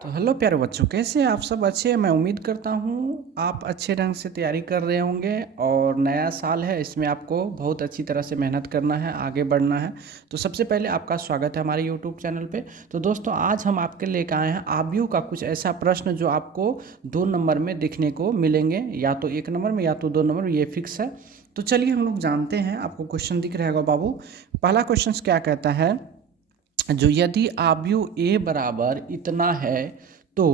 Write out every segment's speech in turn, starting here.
तो हेलो प्यारे बच्चों, कैसे हैं आप सब? अच्छे हैं। मैं उम्मीद करता हूँ आप अच्छे ढंग से तैयारी कर रहे होंगे। और नया साल है, इसमें आपको बहुत अच्छी तरह से मेहनत करना है, आगे बढ़ना है। तो सबसे पहले आपका स्वागत है हमारे यूट्यूब चैनल पे। तो दोस्तों, आज हम आपके लेकर आए हैं आबयू का कुछ ऐसा प्रश्न जो आपको 2 नंबर में दिखने को मिलेंगे, या तो 1 नंबर में या तो 2 नंबर में, ये फिक्स है। तो चलिए हम लोग जानते हैं। आपको क्वेश्चन दिख रहेगा बाबू। पहला क्वेश्चन क्या कहता है, जो यदि आव्यूह ए बराबर इतना है तो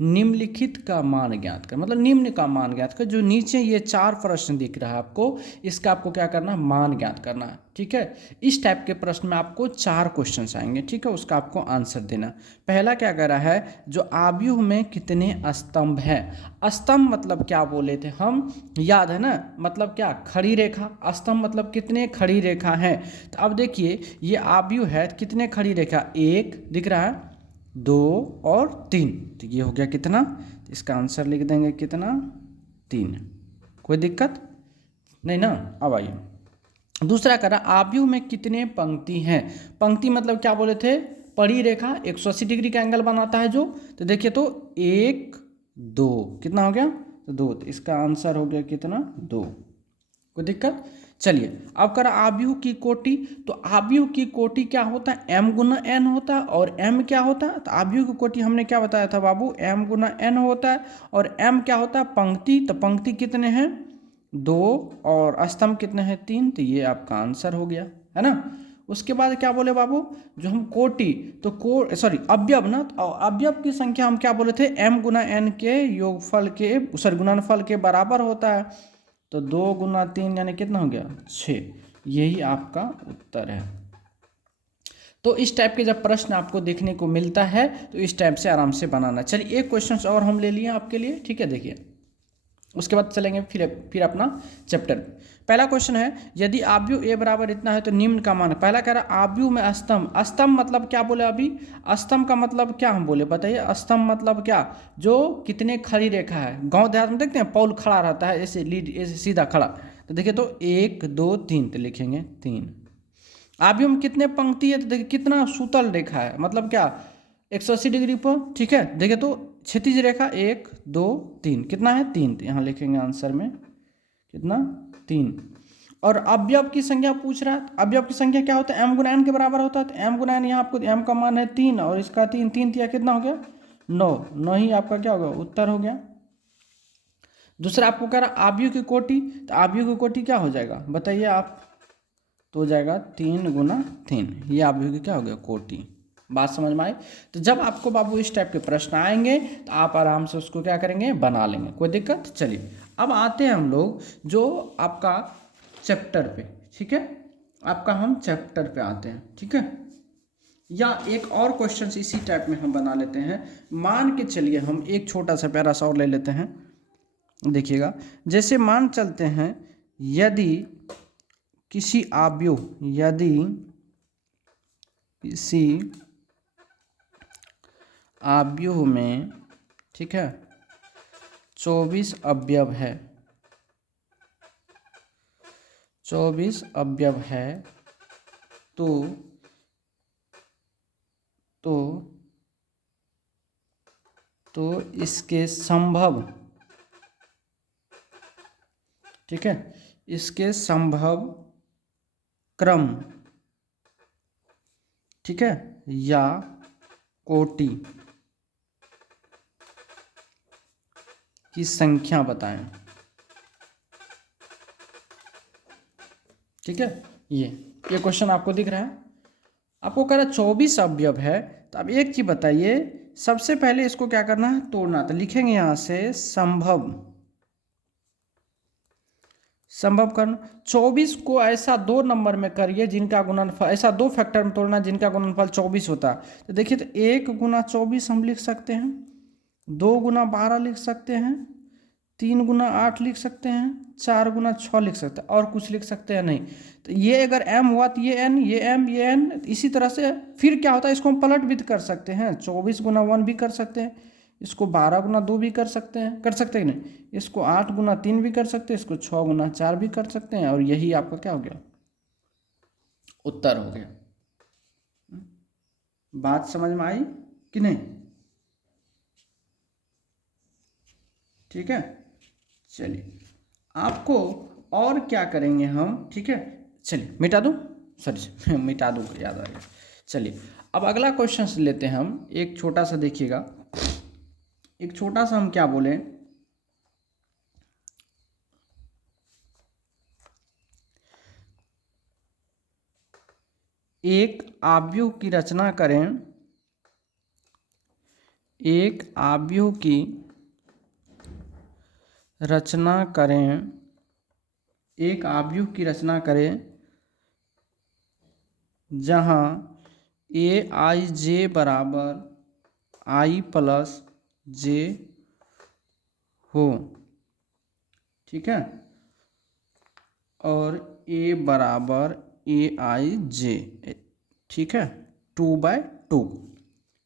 निम्नलिखित का मान ज्ञात कर, मतलब निम्न का मान ज्ञात कर। जो नीचे ये 4 प्रश्न दिख रहा है आपको, इसका आपको क्या करना है, मान ज्ञात करना है। ठीक है, इस टाइप के प्रश्न में आपको 4 क्वेश्चन आएंगे। ठीक है, उसका आपको आंसर देना। पहला क्या कह रहा है, जो आव्यूह में कितने स्तंभ हैं। स्तंभ मतलब क्या बोले थे हम, याद है ना? मतलब क्या, खड़ी रेखा। स्तंभ मतलब कितने खड़ी रेखा हैं। तो अब देखिए, ये आव्यूह है, कितने खड़ी रेखा, 1 दिख रहा है, 2 और 3। तो ये हो गया कितना, तो इसका आंसर लिख देंगे कितना, 3। कोई दिक्कत नहीं ना? अब आइए, दूसरा करा, आव्यूह में कितने पंक्ति हैं। पंक्ति मतलब क्या बोले थे, पड़ी रेखा 180 डिग्री का एंगल बनाता है जो। तो देखिए, तो 1 2 कितना हो गया, तो 2। तो इसका आंसर हो गया कितना, 2। कोई दिक्कत? चलिए, अब करा आव्यूह की कोटि। तो आव्यूह की कोटि क्या होता है, m गुना n होता है। और m क्या होता है, तो आव्यूह की कोटि हमने क्या बताया था बाबू, m गुना n होता है। और m क्या होता है, पंक्ति। तो पंक्ति कितने हैं, 2। और स्तंभ कितने हैं, 3। तो ये आपका आंसर हो गया, है ना? उसके बाद क्या बोले बाबू, जो हम कोटि, तो अवयव ना, तो अवयव की संख्या हम क्या बोले थे, m गुना n के योगफल के, गुणनफल के बराबर होता है। तो 2 गुना 3 यानी कितना हो गया, 6। यही आपका उत्तर है। तो इस टाइप के जब प्रश्न आपको देखने को मिलता है तो इस टाइप से आराम से बनाना। चलिए, एक क्वेश्चन और हम ले लिए आपके लिए। ठीक है, देखिए, उसके बाद चलेंगे फिर अपना चैप्टर। पहला क्वेश्चन है, यदि आव्यूह ए बराबर इतना है तो निम्न का मान। पहला कह रहा आव्यूह में स्तंभ। स्तंभ मतलब क्या बोले अभी, स्तंभ का मतलब क्या हम बोले, बताइए। स्तंभ मतलब क्या, जो कितने खड़ी रेखा है। गांव देहात में देखते हैं पौल खड़ा रहता है, ऐसे लीड, ऐसे सीधा खड़ा। तो देखिए, तो 1 2 3, तो लिखेंगे 3। आव्यूह में कितने पंक्ति है, तो देखिए कितना सुतल रेखा है, मतलब क्या, 180 डिग्री पर। ठीक है, देखिए तो क्षैतिज रेखा 1 2 3, कितना है, 3। तो यहाँ लिखेंगे आंसर में कितना, 3। और अवयव की संख्या पूछ रहा है। अवयव की संख्या क्या होता है, m गुना n के बराबर होता है। तो m गुना n, यहाँ आपको m का मान है 3 और इसका 3, 3 दिया, कितना हो गया, 9। 9 ही आपका क्या होगा, उत्तर हो गया। दूसरा आपको कह रहा आव्यूह की कोटि। तो आव्यूह की कोटि क्या हो जाएगा, बताइए आप। तो हो जाएगा 3 गुना 3। ये आव्यूह की क्या हो गया, कोटि। बात समझ में आई? तो जब आपको बाबू इस टाइप के प्रश्न आएंगे तो आप आराम से उसको क्या करेंगे, बना लेंगे। कोई दिक्कत? चलिए, अब आते हैं हम लोग जो आपका चैप्टर पे। ठीक है, आपका हम चैप्टर पे आते हैं। ठीक है, या एक और क्वेश्चन इसी टाइप में हम बना लेते हैं। मान के चलिए, हम एक छोटा सा प्यारा सा और ले लेते हैं। देखिएगा, जैसे मान चलते हैं, यदि किसी आव्यूह, यदि किसी आव्यूह में, ठीक है, 24 अवयव है, 24 अवयव है, तो तो तो इसके संभव, ठीक है, इसके संभव क्रम, ठीक है, या कोटि की संख्या बताएं। ठीक है, ये क्वेश्चन आपको दिख रहा है। आपको कह रहा 24 अवयव है। तो अब एक चीज बताइए, सबसे पहले इसको क्या करना है, तोड़ना। तो लिखेंगे यहां से संभव, संभव कर्ण। 24 को ऐसा 2 नंबर में करिए जिनका गुणनफल, ऐसा 2 फैक्टर में तोड़ना जिनका गुणनफल 24 होता है। तो देखिए, तो 1 गुना 24 हम लिख सकते हैं, 2 गुना 12 लिख सकते हैं, 3 गुना 8 लिख सकते हैं, 4 गुना 6 लिख सकते हैं, और कुछ लिख सकते हैं नहीं। तो ये अगर m हुआ तो ये n, ये m, ये n। इसी तरह से फिर क्या होता है, इसको हम पलट भी कर सकते हैं, 24 गुना 1 भी कर सकते हैं, इसको 12 गुना 2 भी कर सकते हैं, कि नहीं। इसको 8 गुना 3 भी कर सकते हैं, इसको 6 गुना 4 भी कर सकते हैं। और यही आपका क्या हो गया, उत्तर हो गया। बात समझ में आई कि नहीं? ठीक है। चलिए आपको और क्या करेंगे हम, ठीक है। चलिए मिटा दूँ, सॉरी मिटा दूँ, याद आ गया। चलिए अब अगला क्वेश्चन लेते हैं हम, एक छोटा सा देखिएगा, एक छोटा सा हम क्या बोले, एक आव्यूह की रचना करें, एक आव्यूह की रचना करें, एक आव्यूह की रचना करें जहाँ ए आई जे बराबर आई प्लस जे हो, ठीक है, और ए बराबर ए आई जे, ठीक है, 2/2।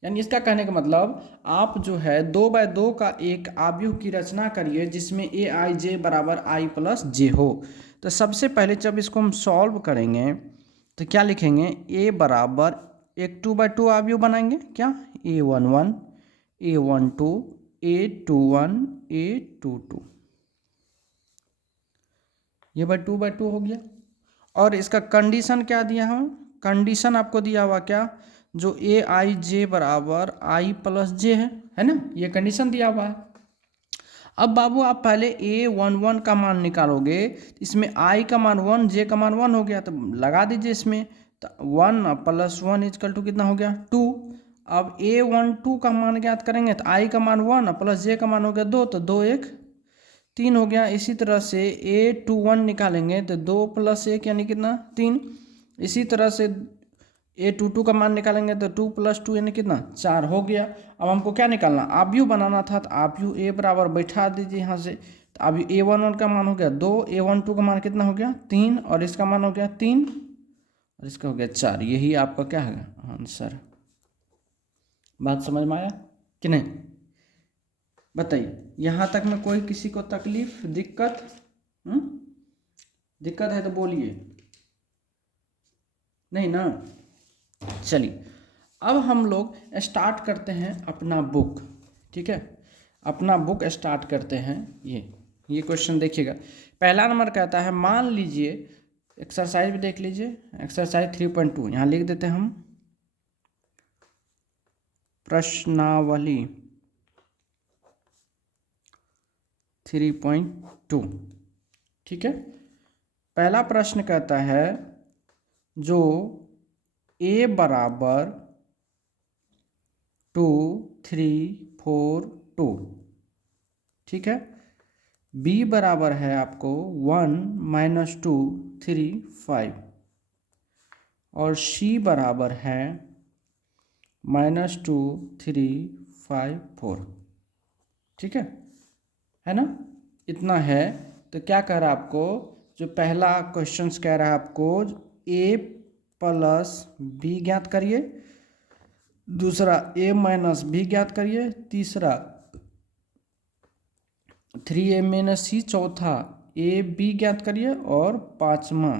यानी इसका कहने का मतलब आप जो है 2/2 का एक आव्यूह की रचना करिए जिसमें ए आई जे बराबर आई प्लस जे हो। तो सबसे पहले जब इसको हम सॉल्व करेंगे तो क्या लिखेंगे, ए बराबर एक 2/2 आव्यूह बनाएंगे, क्या, A11 A12 A21 A22, ये 2/2 हो गया। और इसका कंडीशन क्या दिया हम, कंडीशन आपको दिया हुआ क्या, जो ए आई जे बराबर आई प्लस जे है ना, ये कंडीशन दिया हुआ है। अब बाबू आप पहले A11 का मान निकालोगे, इसमें आई का मान 1, जे का मान 1 हो गया, तो लगा दीजिए इसमें, तो 1 + 1 = कितना हो गया, 2। अब A12 का मान ज्ञात करेंगे तो आई का मान 1 प्लस जे का मान हो गया 2, तो 2 1 3 हो गया। इसी तरह से A21 निकालेंगे तो 2 + 1 यानी कितना, 3। इसी तरह से A22 का मान निकालेंगे तो 2 + 2 यानी कितना, 4 हो गया। अब हमको क्या निकालना, आव्यूह बनाना था, तो आव्यूह ए बराबर बैठा दीजिए यहाँ से, तो अब A11 का मान हो गया 2, A12 का मान कितना हो गया 3, और इसका मान हो गया 3, और इसका हो गया 4। यही आपका क्या है आंसर। बात समझ में आया कि नहीं, बताइए। यहाँ तक में कोई किसी को तकलीफ, दिक्कत, दिक्कत है तो बोलिए, नहीं ना। चलिए अब हम लोग स्टार्ट करते हैं अपना बुक, ठीक है, अपना बुक स्टार्ट करते हैं। ये क्वेश्चन देखिएगा, पहला नंबर कहता है, मान लीजिए, एक्सरसाइज भी देख लीजिए, एक्सरसाइज 3.2 यहाँ लिख देते हैं हम, प्रश्नावली 3.2, ठीक है। पहला प्रश्न कहता है, जो ए बराबर 2 3 4 2, ठीक है, बी बराबर है आपको 1 - 2 3 5, और सी बराबर है -2 3 5 4, ठीक है ना, इतना है। तो क्या कह रहा है आपको, जो पहला क्वेश्चन कह रहा है आपको ए प्लस बी ज्ञात करिए, दूसरा ए माइनस बी ज्ञात करिए, तीसरा 3a - c, चौथा ए बी ज्ञात करिए, और पांचवा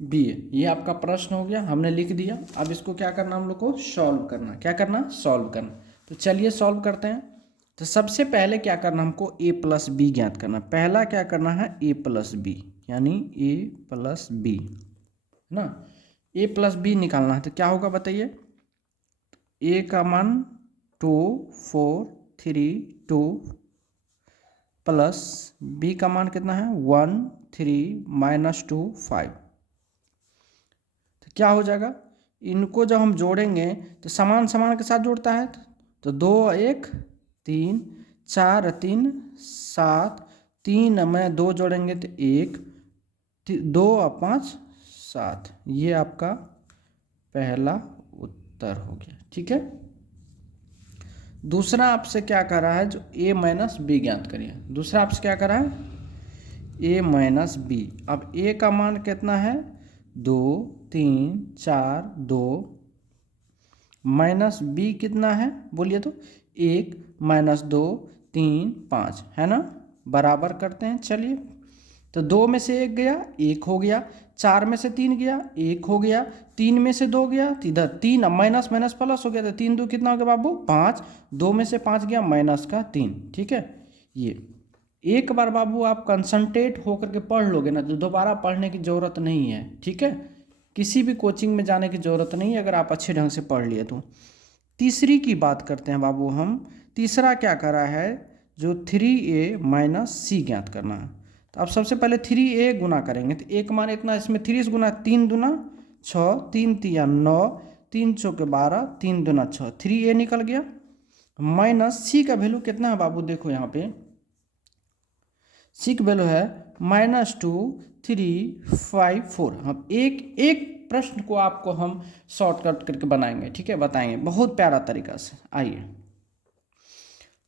बी। ये आपका प्रश्न हो गया, हमने लिख दिया। अब इसको क्या करना, हम लोग को सॉल्व करना, क्या करना, सॉल्व करना। तो चलिए सॉल्व करते हैं। तो सबसे पहले क्या करना, हमको a प्लस बी ज्ञात करना। पहला क्या करना है, a प्लस बी, यानी a प्लस बी ना, a प्लस बी निकालना है। तो क्या होगा बताइए, a का मान 2 4 3 2 प्लस b का मान कितना है 1 3 - 2 5। तो क्या हो जाएगा, इनको जब हम जोड़ेंगे तो समान समान के साथ जोड़ता है, तो 2 1 3 4 3 7, 3 में 2 जोड़ेंगे तो 1 2 और 5 7। ये आपका पहला उत्तर हो गया, ठीक है। दूसरा आपसे क्या कर रहा है, जो a माइनस बी ज्ञात करिए। दूसरा आपसे क्या कर रहा है, a माइनस बी। अब a का मान कितना है 2 3 4 2, माइनस बी कितना है बोलिए तो 1 - 2 3 5, है ना, बराबर करते हैं। चलिए तो 2 में से 1 गया, 1 हो गया। 4 में से 3 गया, 1 हो गया। 3 में से 2 गया, तो इधर 3, अब माइनस माइनस प्लस हो गया, तो 3 2 कितना हो गया बाबू? 5। 2 में से 5 गया, माइनस का 3। ठीक है, ये एक बार बाबू आप कंसंट्रेट होकर के पढ़ लोगे ना, तो दोबारा पढ़ने की ज़रूरत नहीं है। ठीक है, किसी भी कोचिंग में जाने की ज़रूरत नहीं है अगर आप अच्छे ढंग से पढ़ लिए तो। तीसरी की बात करते हैं बाबू हम। तीसरा क्या करा है, जो 3a माइनस सी ज्ञात करना है। तो आप सबसे पहले 3a गुना करेंगे, तो एक मान इतना, इसमें 3 से गुना, 3 दूना 6, 3 तिया 9, 3 चौके 12, 3 दूना 6, 3a निकल गया। माइनस सी का वैल्यू कितना है बाबू? देखो यहाँ पे सी का वैल्यू है -2 3 5 4। हम एक एक प्रश्न को आपको हम शॉर्टकट करके बनाएंगे। ठीक है, बताएंगे बहुत प्यारा तरीका से। आइए,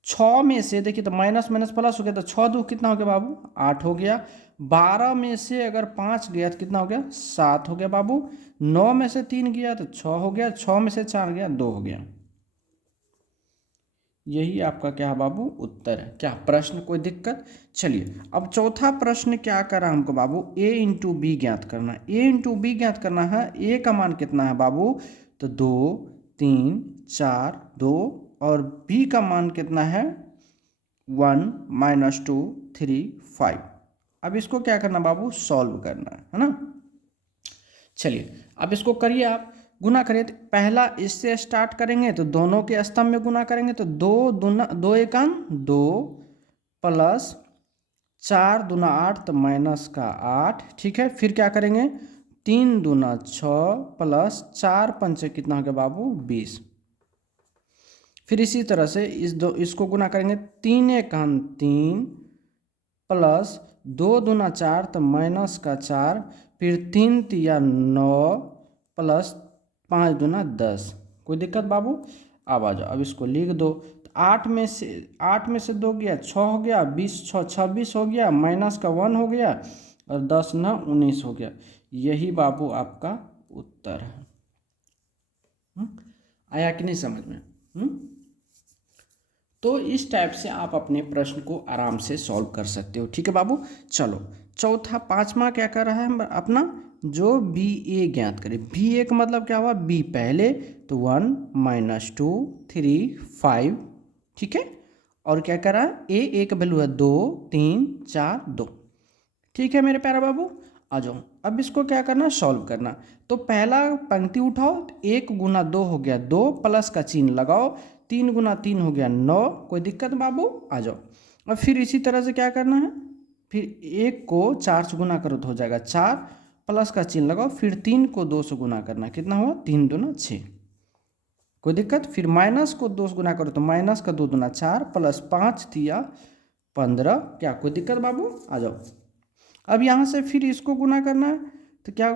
6 में से देखिए, तो माइनस माइनस प्लस हो गया, तो 6 2 कितना हो गया बाबू? 8 हो गया। 12 में से अगर 5 गया तो कितना हो गया? 7 हो गया बाबू। 9 में से 3 गया तो 6 हो गया। 6 में से 4 गया, 2 हो गया। यही आपका क्या है बाबू? उत्तर है। क्या प्रश्न कोई दिक्कत? चलिए, अब चौथा प्रश्न क्या करा हमको बाबू? a इंटू बी ज्ञात करना है। a इंटू बी ज्ञात करना है। a का मान कितना है बाबू? तो 2 3 4 2, और b का मान कितना है? 1 -2 3 5। अब इसको क्या करना बाबू? सॉल्व करना है ना। चलिए, अब इसको करिए, आप गुना करिए। तो पहला इससे स्टार्ट करेंगे, तो दोनों के स्तंभ में गुना करेंगे, तो 2 दूना 2 एकान 2 प्लस 4 दूना 8, तो माइनस का 8। ठीक है, फिर क्या करेंगे? 3 दूना 6 प्लस 4 पंचे कितना हो गया बाबू? 20। फिर इसी तरह से इसको गुना करेंगे, 3 एकान 3 प्लस 2 दूना 4, तो माइनस का 4। फिर 3 तिया 9 प्लस 5 दूना 10। कोई दिक्कत बाबू? अब आ जाओ, अब इसको लिख दो। तो 8 में से 2 गया, 6 हो गया। 20 6 26 हो गया, माइनस का 1 हो गया, और 10 ना 19 हो गया। यही बाबू आपका उत्तर है। आया कि नहीं समझ में? तो इस टाइप से आप अपने प्रश्न को आराम से सॉल्व कर सकते हो। ठीक है बाबू, चलो चौथा 5वां क्या कर रहा है अपना? जो बी ए ज्ञात करें। बी ए का मतलब क्या हुआ? बी पहले, तो 1 -2 3 5। ठीक है, और क्या करा? ए का वैल्यू है 2 3 4 2। ठीक है मेरे प्यारा बाबू, आ जाओ। अब इसको क्या करना? सॉल्व करना। तो पहला पंक्ति उठाओ, 1 गुना 2 हो गया 2, प्लस का चिन्ह लगाओ। 3 गुना 3 हो गया 9। कोई दिक्कत बाबू? आ जाओ। अब फिर इसी तरह से क्या करना है? फिर 1 को 4 से गुना करो तो हो जाएगा 4, प्लस का चिन्ह लगाओ। फिर 3 को 2 से गुना करना, कितना हुआ? 3 दूना 6। कोई दिक्कत? फिर माइनस को 2 से गुना करो तो माइनस का 2 दूना 4, प्लस 5 दिया 15। क्या कोई दिक्कत बाबू? आ जाओ। अब यहाँ से फिर इसको गुना करना है, तो क्या?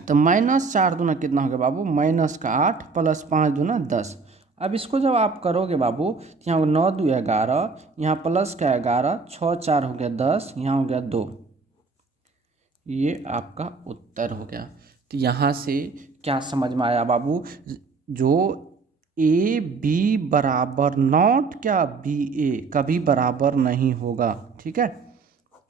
तो -4 दूना कितना हो गया बाबू? माइनस का 8 प्लस 5 दूना 10। अब इसको जब आप करोगे बाबू, तो यहाँ 9 2 11, यहाँ प्लस का 11, 6 4 हो गया 10, यहाँ हो गया 2। ये आपका उत्तर हो गया। तो यहाँ से क्या समझ में आया बाबू? जो ए बी बराबर नॉट क्या बी ए कभी बराबर नहीं होगा। ठीक है,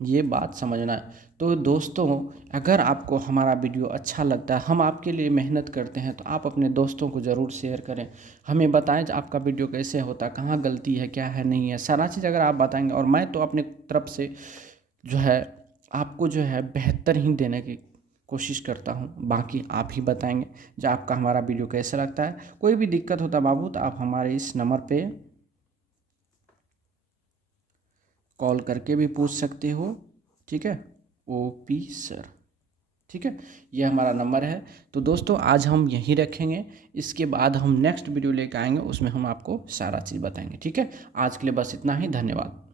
ये बात समझना है। तो दोस्तों, अगर आपको हमारा वीडियो अच्छा लगता है, हम आपके लिए मेहनत करते हैं, तो आप अपने दोस्तों को ज़रूर शेयर करें। हमें बताएं कि आपका वीडियो कैसे होता है, कहाँ गलती है, क्या है, नहीं है, सारा चीज़ अगर आप बताएंगे, और मैं तो अपने तरफ से जो है आपको जो है बेहतर ही देने की कोशिश करता हूँ। बाकी आप ही बताएंगे जो आपका हमारा वीडियो कैसा लगता है। कोई भी दिक्कत होता है बाबू, तो आप हमारे इस नंबर पे कॉल करके भी पूछ सकते हो। ठीक है, ओपी सर। ठीक है, ये हमारा नंबर है। तो दोस्तों, आज हम यहीं रखेंगे। इसके बाद हम नेक्स्ट वीडियो लेकर आएंगे, उसमें हम आपको सारा चीज़ बताएंगे। ठीक है, आज के लिए बस इतना ही। धन्यवाद।